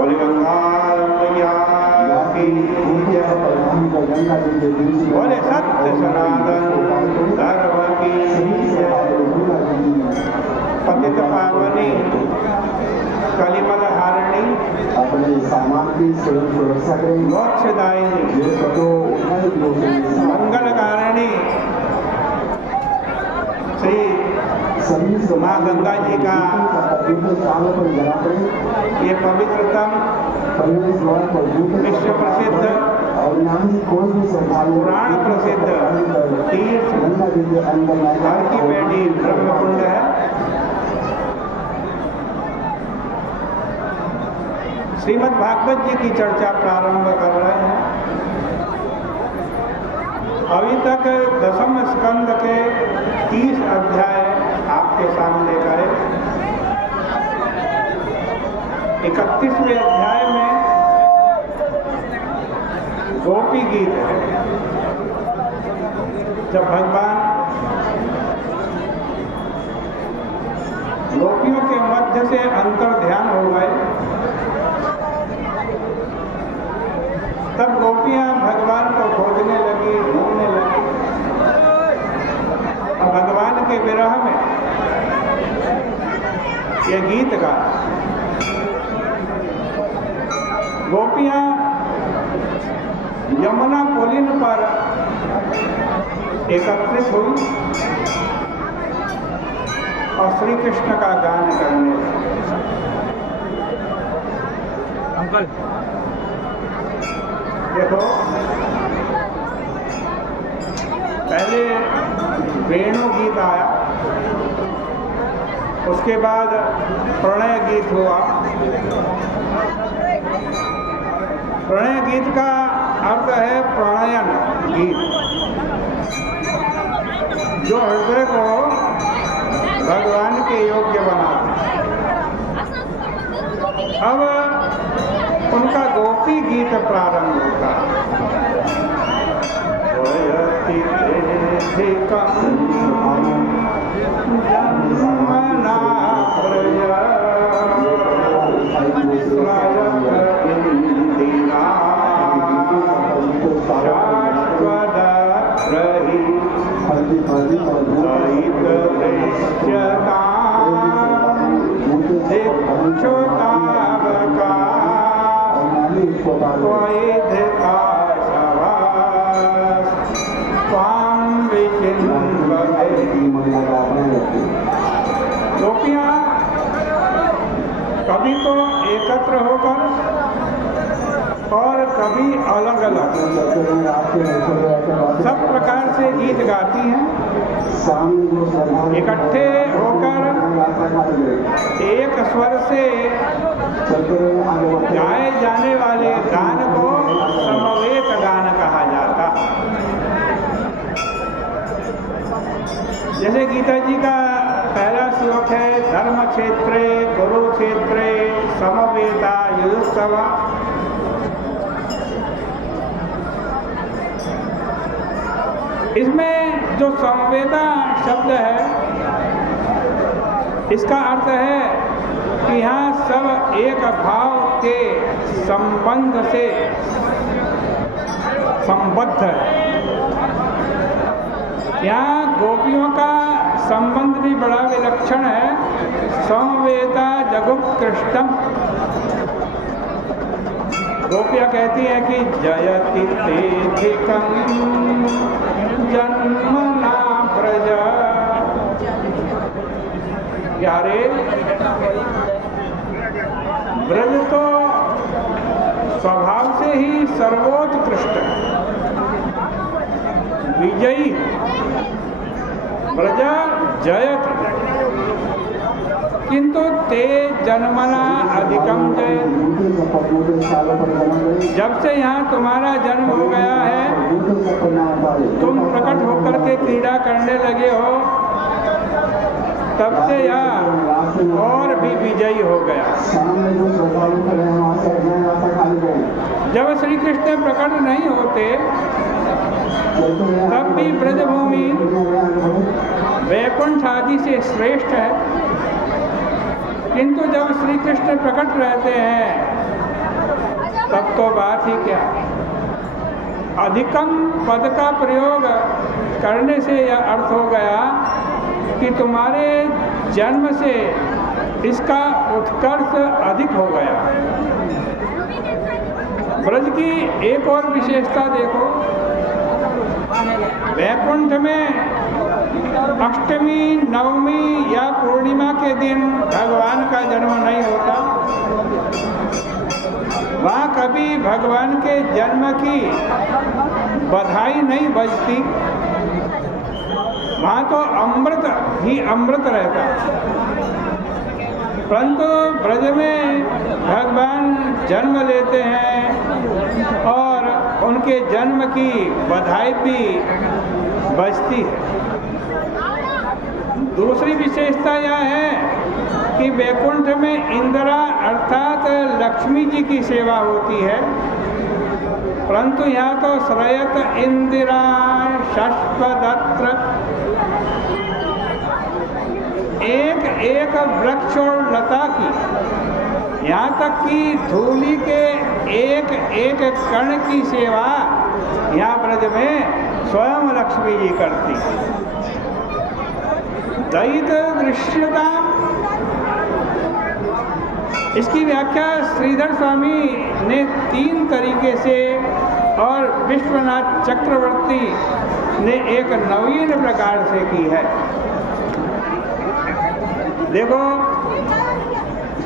बोले गंगा मैया की जय, बोले सत्य सनातन धर्म की जय। पतित पावनी कलिमल हारिणी अपने सामान की सुरक्षा करें, मोक्षदायिनी मंगलकारिणी श्री माँ गंगा जी का ये पवित्रतम विश्व प्रसिद्ध पुराण प्रसिद्ध तीर्थ हर की बेटी ब्रह्मकुंड है। श्रीमद् भागवत जी की चर्चा प्रारंभ कर रहे हैं। अभी तक दशम स्कंद के 30 अध्याय आपके सामने गए। 31वें अध्याय में गोपी गीत है। जब भगवान गोपियों के मध्य से अंतर ध्यान हो गए, तब गोपियां भगवान को खोजने लगी, ढूंढने लगी। और भगवान के विरह में ये गीत गा। गोपियां यमुना पुलिन पर एकत्रित हुई और श्री कृष्ण का गान करने लगी। अंकल देखो, पहले वेणु गीत आया, उसके बाद प्रणय गीत हुआ। प्रणय गीत का अर्थ है प्रणयन गीत, जो हृदय को भगवान के योग्य बनाते। अब उनका गोपी गीत प्रारंभ होता। गोपियां कभी तो एकत्र होकर और कभी अलग अलग सब प्रकार से गीत गाती हैं। इकट्ठे होकर एक स्वर से गाए जाने वाले गान को समवेत गान कहा जाता। जैसे गीता जी का पहला श्लोक है, धर्म क्षेत्रे कुरुक्षेत्रे समवेता युयुत्सव। इसमें जो समवेता शब्द है, इसका अर्थ है कि यहाँ सब एक भाव के संबंध से संबद्ध है। यहाँ गोपियों का संबंध भी बड़ा विलक्षण है। समवेता जगुत्कृष्टम। गोपियाँ कहती हैं कि जयति तेधिकं जन्मना प्रज। यारे ब्रज तो स्वभाव से ही सर्वोत्कृष्ट है, विजयी। ब्रज जयत, किंतु ते जन्मना अधिकम जयत। जब से यहाँ तुम्हारा जन्म हो गया है, तुम प्रकट होकर के क्रीड़ा करने लगे हो, तब से यह और भी विजयी हो गया। जब श्री कृष्ण प्रकट नहीं होते, तब भी ब्रजभूमि वैकुंठ आदि से श्रेष्ठ है, किंतु जब श्री कृष्ण प्रकट रहते हैं तो बात ही क्या। अधिकम पद का प्रयोग करने से यह अर्थ हो गया कि तुम्हारे जन्म से इसका उत्कर्ष अधिक हो गया। ब्रज की एक और विशेषता देखो, वैकुंठ में अष्टमी, नवमी या पूर्णिमा के दिन भगवान का जन्म नहीं होता। वहाँ कभी भगवान के जन्म की बधाई नहीं बजती। वहाँ तो अमृत ही अमृत रहता। परंतु ब्रज में भगवान जन्म लेते हैं और उनके जन्म की बधाई भी बजती है। दूसरी विशेषता यह है कि वैकुंठ में इंदिरा अर्थात लक्ष्मी जी की सेवा होती है, परंतु यहाँ तो श्रयत इंदिरा षष्पदत्र, एक एक वृक्ष और लता की, यहाँ तक कि धूलि के एक एक कण की सेवा यहाँ ब्रज में स्वयं लक्ष्मी जी करती है। दयित दृश्यता, इसकी व्याख्या श्रीधर स्वामी ने 3 तरीके से और विश्वनाथ चक्रवर्ती ने एक नवीन प्रकार से की है। देखो,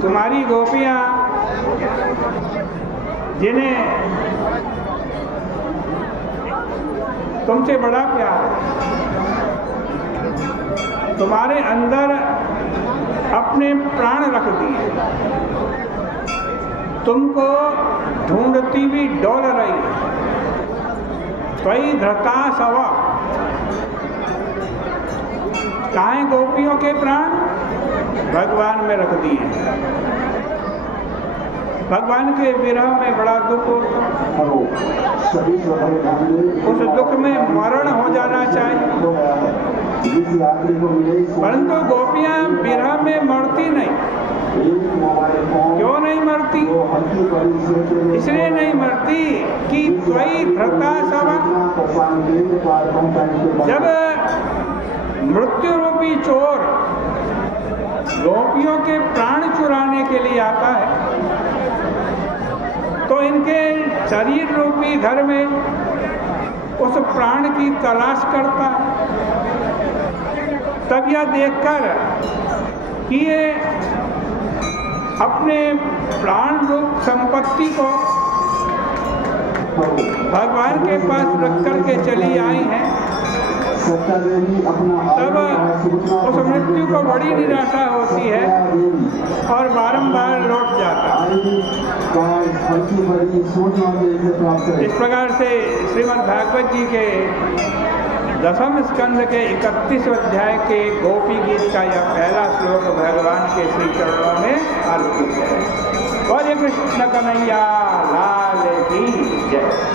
तुम्हारी गोपियाँ जिन्हें तुमसे बड़ा प्यार है, तुम्हारे अंदर अपने प्राण रख दिए, तुमको ढूंढती हुई डोल रही, कई धृता सवा। कहाँ गोपियों के प्राण? भगवान में रख दिए। भगवान के विरह में बड़ा दुख होता, उस दुख में मरण हो जाना चाहिए, परंतु गोपियां विरह में मरती नहीं। क्यों नहीं मरती? इसलिए नहीं मरती कि त्वयि धृता सवा। जब मृत्यु रूपी चोर गोपियों के प्राण चुराने के लिए आता है, तो इनके शरीर रूपी घर में उस प्राण की तलाश करता। तब यह देखकर कि ये अपने प्राण रूप संपत्ति को भगवान के पास रख कर के चली आई हैं, तब उस मृत्यु को बड़ी निराशा होती है और बारंबार लौट जाता है। इस प्रकार से श्रीमद् भागवत जी के 10वें स्कंध के 31 अध्याय के गोपी गीत का यह पहला श्लोक भगवान के श्री चरणों में अर्पित है। बोले कृष्ण कन्हैया लाल की जय।